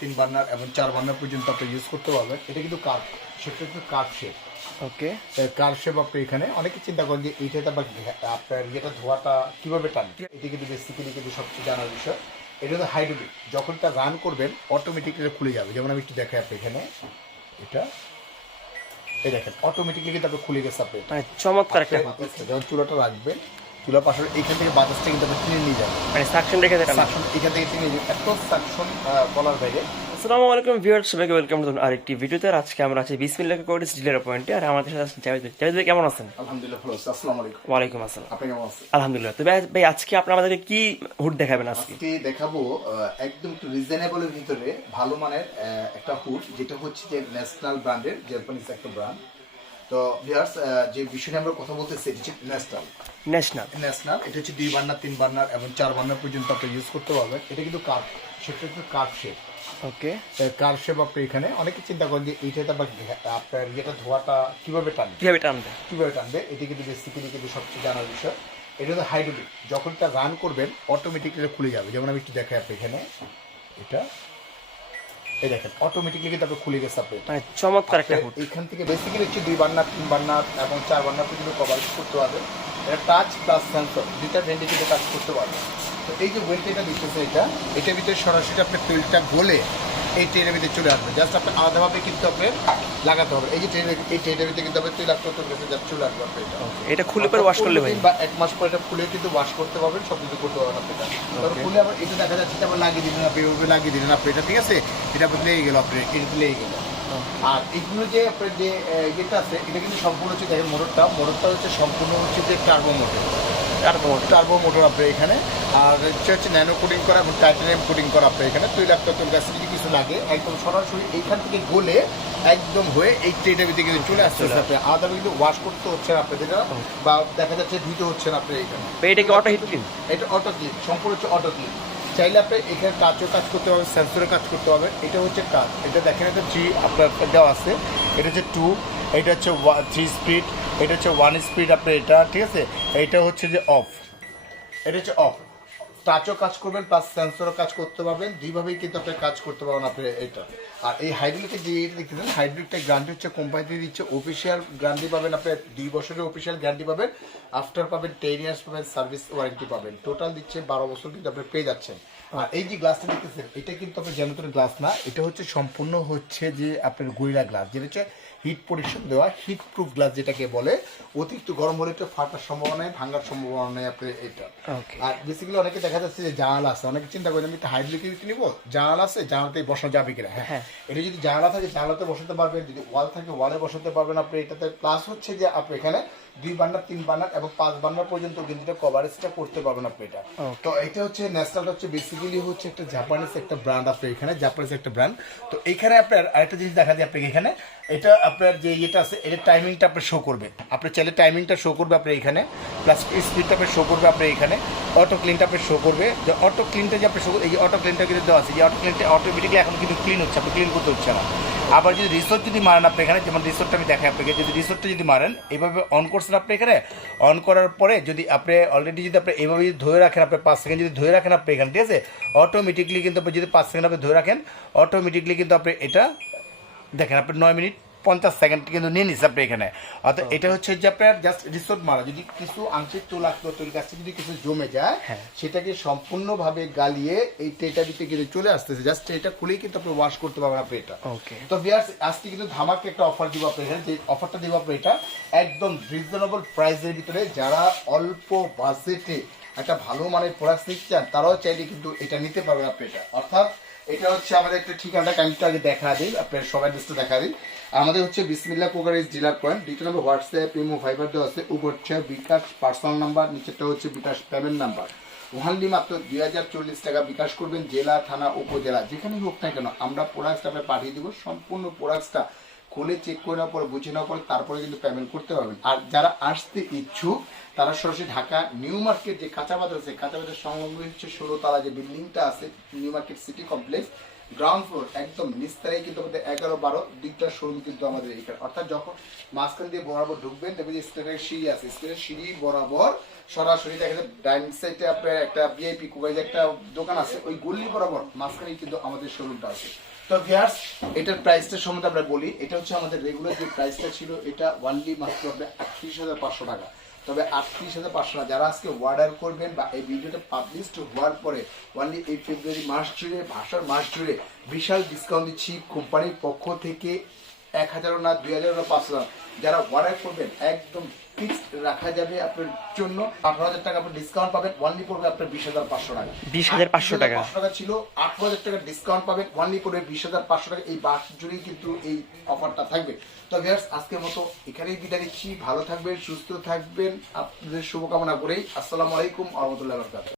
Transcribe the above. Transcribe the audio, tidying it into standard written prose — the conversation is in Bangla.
তিন বার্নার এবং চার বার্নার পর্যন্ত আপনি ইউজ করতে পারবেন। এটা কিন্তু কার্ভ, সেটা কিন্তু কার্ভ শেপ। ওকে, কার্ভ শেপ আপনি এখানে অনেকে চিন্তা করেন যে এইটাতে আবার আপনার ইয়েটা ধোয়াটা কীভাবে টানবে, এটা কিন্তু বেসিক্যালি কিন্তু সবচেয়ে জানার বিষয়। এটা তো হাইড্রোলিক, যখন এটা রান করবেন অটোমেটিকলি খুলে যাবে। যেমন আমি একটু দেখাই আপনি এখানে, এটা এই দেখেন অটোমেটিকলি কিন্তু আপনি খুলে গেছে। আপনি মানে চমৎকার একটা যখন চুলাটা রাখবেন, চুলার পাশে এইখান থেকে বাতাসটা কিন্তু আপনি টেনে নিয়ে যাবেন, মানে সাকশন রেখে দেন। সাকশন এখান থেকে টেনে নিয়ে যাবেন, এত সাকশন বলার বাইরে। আসসালামু আলাইকুম ভিউয়ার্স, সবাইকে ওয়েলকাম টু আরেকটি ভিডিওতে। আজকে আমরা আছি বিসমিল্লাহ কোর্ডিস ডিলার পয়েন্টে, আর আমাদের সাথে আছেন জাভেদ ভাই। জাভেদ ভাই কেমন আছেন? আলহামদুলিল্লাহ ভালো আছি। আসসালামু আলাইকুম। ওয়ালাইকুম আসসালাম। আপনি কেমন আছেন? আলহামদুলিল্লাহ। তো ভাই আজকে আপনি আমাদেরকে কি হুড দেখাবেন আজকে? আজকে দেখাবো একদম একটু রিজনেবলের ভিতরে ভালো মানের একটা হুড, যেটা হচ্ছে যে ন্যাশনাল ব্র্যান্ডের, জাপানিজ একটা ব্র্যান্ড। তো ভিউয়ার্স, যে বিষয়ে আমরা কথা বলতেছি এটা হচ্ছে ন্যাশনাল। এটা হচ্ছে 2 বার্নার 3 বার্নার এবং 4 বার্নার পর্যন্ত আপনি ইউজ করতে পারবেন। এটা কিন্তু কার্ভ, সেটা কিন্তু কার্ভ শেপ। ওকে, কার্ভ শেপ আপনি এখানে অনেকে চিন্তা করেন যে এইটাতে আবার আপনার ইয়েটা ধোয়াটা কীভাবে টানবে, এটা কিন্তু বেসিক্যালি কিন্তু সবচেয়ে জানার বিষয়। এটা তো হাইড্রোলিক, যখন এটা রান করবেন অটোমেটিকলি খুলে যাবে। যেমন আমি একটু দেখাই আপনি এখানে, এটা এই দেখেন অটোমেটিকলি কিন্তু আপনি খুলে গেছে। আপনি মানে চমৎকার একটা হুড। এখান থেকে বেসিক্যালি হচ্ছে 2 বার্নার 3 বার্নার এবং 4 বার্নার পর্যন্ত কভারেজ করতে পারবেন। এটা টাচ প্লাস সেন্সর দুইটা ভেন্টে কিন্তু কাজ করতে পারবেন। তো এই যে ওয়েলটা এটা দিতেছে, এটার ভিতরে সরাসরি আপনার তেলটা গলে এই ট্রেনের ভিতরে চলে আসবে। জাস্ট আপনি আলাদাভাবে কিন্তু আপনি লাগাতে হবে। এই যে এই ট্রেনের ভিতরে কিন্তু আপনি তেল আসতে গেছে, জাস্ট চলে আসবে। আপনি এটা খুলে পরে ওয়াশ করলে ভাই, বা 1 মাস পরে এটা খুলে কিন্তু ওয়াশ করতে পারবেন, সব কিছু করতে পারবেন আপনি। তারপর খুলে আবার এটা দেখা যাচ্ছে যে আবার লাগিয়ে দিলেন আপনি, এভাবে লাগিয়ে দিলেন আপনি, এটা ঠিক আছে, এটা আপনি লেগে গেল, আপনি এটা লেগে গেল। আর এইগুলো যে আপনার যে ইয়েটা আছে, এটা কিন্তু সম্পূর্ণ হচ্ছে দেখেন মোটরটা হচ্ছে সম্পূর্ণ হচ্ছে যে টার্বো মোটর আপনার এখানে। আর হচ্ছে ন্যানো কোটিং করা এবং টাইটানিয়াম কোটিং করা আপনার এখানে। তৈলাক্ত গ্যাস যদি কিছু লাগে একদম সরাসরি এইখান থেকে গলে একদম হয়ে এই ট্রেটার ভিতরে কিন্তু চলে আসছে। আপনি আলাদাভাবে কিন্তু ওয়াশ করতে হচ্ছে না আপনাদের, বা দেখা যাচ্ছে ধুতে হচ্ছে না আপনার এইখানে। এটা কি অটো হিট ক্লিন? এটা অটো ক্লিন, সম্পূর্ণ হচ্ছে অটো ক্লিন। চাইলে আপনি এখানে টাচও কাজ করতে পারবেন, সেন্সরে কাজ করতে পারবেন। এটা হচ্ছে টাচ, এটা দেখেন এটা 3 আপনার দেওয়া আছে। এটা হচ্ছে 2, এটা হচ্ছে 3 স্পিড, এটা হচ্ছে 1 স্পিড আপনার এটা, ঠিক আছে। এইটা হচ্ছে যে অফ, এটা হচ্ছে অফ। টাচও কাজ করবেন প্লাস সেন্সরও কাজ করতে পারবেন, দুইভাবেই কিন্তু আপনি কাজ করতে পারবেন আপনি এটা। আর এই হাইড্রোলিকের যে এটা দেখতেছেন, হাইড্রোলিকটা গ্যারান্টি হচ্ছে কোম্পানি দিয়ে দিচ্ছে, অফিসিয়াল গ্যারান্টি পাবেন আপনি, 2 বছরের অফিসিয়াল গ্যারান্টি পাবেন, আফটার পাবেন 10 ইয়ার্স পাবেন, সার্ভিস ওয়ারেন্টি পাবেন। টোটাল দিচ্ছে 12 বছর কিন্তু আপনি পেয়ে যাচ্ছেন। আর এই যে গ্লাসটা দেখতেছেন, এটা কিন্তু আপনার জ্যামিতির গ্লাস না, এটা হচ্ছে সম্পূর্ণ হচ্ছে যে আপনার গরিলা গ্লাস, যেটা হচ্ছে হিট প্রোটেকশন দেওয়া, হিট প্রুফ গ্লাস যেটাকে বলে। অতিরিক্ত গরম হলে একটু ফাটার সম্ভাবনা নেই, ভাঙার সম্ভাবনা নেই আপনার এটা। আর বেসিক্যালি অনেকে দেখা যাচ্ছে যে জানালা আছে, অনেকে চিন্তা করেন আমি একটা হাইড্রোলিক নিবো, জানালা আছে, জানালাতে বসানো যাবে কিনা। হ্যাঁ, এটা যদি জানালা থাকে জানালাতে বসাতে পারবেন, যদি ওয়াল থাকে ওয়ালে বসাতে পারবেন আপনি এটাতে। প্লাস হচ্ছে যে আপনি এখানে 2 বার্নার 3 বার্নার এবং 5 বার্নার পর্যন্ত কিন্তু এটা কভারেজটা করতে পারবেন আপনি এটা। তো এটা হচ্ছে ন্যাশনালটা হচ্ছে বেসিক্যালি হচ্ছে একটা জাপানিজ একটা ব্র্যান্ড আপনার এখানে, জাপানিজ একটা ব্র্যান্ড। তো এইখানে আপনার আরেকটা জিনিস দেখা যায় আপনাকে এখানে, এটা আপনার যে ইয়েটা আছে, এটা টাইমিংটা আপনার শো করবে। আপনি চাইলে টাইমিংটা শো করবে আপনার এখানে, প্লাস স্পিডটা আপনার শো করবে আপনার এখানে, অটো ক্লিনটা আপনার শো করবে। যে অটো ক্লিনটা যে আপনার শো, এই যে অটো ক্লিনটা কিন্তু দেওয়া আছে, যে অটো ক্লিনটা অটোমেটিকলি এখন কিন্তু ক্লিন হচ্ছে, আপনি ক্লিন করতে হচ্ছে না। আবার যদি রিসোর্ট যদি মারেন আপনি এখানে, যেমন রিসোর্টটা আমি দেখাই আপনাকে, যদি রিসোর্টটা যদি মারেন এইভাবে অন করছেন আপনি এখানে, অন করার পরে যদি আপনি অলরেডি যদি আপনি এইভাবে যদি ধরে রাখেন, আপনি 5 সেকেন্ড যদি ধরে রাখেন আপনি এখানে, ঠিক আছে, অটোমেটিকলি কিন্তু আপনি যদি 5 সেকেন্ড আপনি ধরে রাখেন, অটোমেটিকলি কিন্তু আপনি এটা দেখেন আপনি 9 মিনিট 50 সেকেন্ড কিন্তু নিয়ে নিচ্ছে আপনি এখানে। অর্থাৎ এটা হচ্ছে যে আপনার জাস্ট রিসোর্ট মারা, যদি কিছু আংশিক তৈল গাছটা যদি কিছু জমে যায়, সেটাকে সম্পূর্ণভাবে গালিয়ে এই ট্রেটার ভিতরে কিন্তু চলে আসতেছে। জাস্ট এটা খুলেই কিন্তু আপনি ওয়াশ করতে পারবেন আপনি এটা। তো ভিউয়ার্স, আজকে কিন্তু ধামাকে একটা অফার দিব আপনি এখানে, যে অফারটা দিব আপনি এটা একদম রিজনেবল প্রাইসের ভিতরে। যারা অল্প বাজেটে একটা ভালো মানের প্রোডাক্ট নিতে চান, তারাও চাইলে কিন্তু এটা নিতে পারবেন আপনি এটা। অর্থাৎ এটা হচ্ছে আমাদের একটা ঠিকানাটা কাইন্ডটা আগে দেখা দিই, আপনার সবাই লিস্টে দেখা দিই। আমাদের হচ্ছে বিসমিল্লাহ কোকারিজ ডিলার পয়েন্ট, 2টা নম্বর হোয়াটসঅ্যাপ ইমো ভাইবার দেওয়া আছে, উপর হচ্ছে বিকাশ পার্সোনাল নাম্বার, নিচেরটা হচ্ছে বিকাশ পেমেন্ট নাম্বার। ওখানলি মাত্র 2040 টাকা বিকাশ করবেন, জেলা থানা উপজেলা যেখানেই হোক না কেন আমরা প্রোডাক্টটা আপনার পাঠিয়ে দেবো। সম্পূর্ণ প্রোডাক্টটা খুলে চেক করে নেওয়ার পরে, বুঝে নেওয়ার পরে তারপরে কিন্তু পেমেন্ট করতে পারবেন। আর যারা আসতে ইচ্ছুক তারা সরাসরি ঢাকা নিউ মার্কেট যে কাঁচা বাজার আছে, কাঁচা বাজার সংলগ্ন হচ্ছে 16 তলা যে বিল্ডিংটা আছে new market city complex, ground floor একদম নিচতলায় কিন্তু আমাদের 11-12 দুইটা শোরুম কিন্তু আমাদের এইখানে। অর্থাৎ যখন মাঝখান দিয়ে বরাবর ঢুকবেন দেখবেন যে স্টেটের সিঁড়ি আছে, স্টেটের সিঁড়ি বরাবর সরাসরি দেখা যায় ডাইনিং সাইডে আপনার একটা ভিআইপি কুকাইজ একটা দোকান আছে, ওই গল্লি বরাবর মাঝখানেই কিন্তু আমাদের শোরুমটা আছে। তো ভিউয়ার্স, এটার প্রাইসটা সম্বন্ধে আমরা বলি। এটা হচ্ছে আমাদের রেগুলার যে প্রাইসটা ছিল, এটা ওয়ানলি মাত্র আপনার 38,500 টাকা। তবে 38,500 না, যারা আজকে অর্ডার করবেন বা এই ভিডিওটা পাবলিশ হওয়ার পরে ওয়ানলি এই ফেব্রুয়ারি মাস জুড়ে, ভাষার মাস জুড়ে বিশাল ডিসকাউন্ট দিচ্ছি কোম্পানির পক্ষ থেকে। 1,000 না, 2,000 না, 5,000 যারা অর্ডার করবেন একদম ফিক্সড রাখা যাবে আপনার জন্য। 18,000 টাকা আপনি ডিসকাউন্ট পাবেন, ওয়ানলি পড়বে আপনার 20,500 টাকা। 20,500 টাকা 500 টাকা ছিল, 8,000 টাকা ডিসকাউন্ট পাবেন, ওয়ানলি পড়বে 20,500 টাকা। এই মাস জুড়েই কিন্তু এই অফারটা থাকবে। তো ভিউয়ার্স, আজকের মতো এখানেই বিদায় নিচ্ছি। ভালো থাকবেন, সুস্থ থাকবেন, আপনাদের শুভকামনা করেই আসসালামু আলাইকুম ওয়া রাহমাতুল্লাহি ওয়া বারাকাতুহু।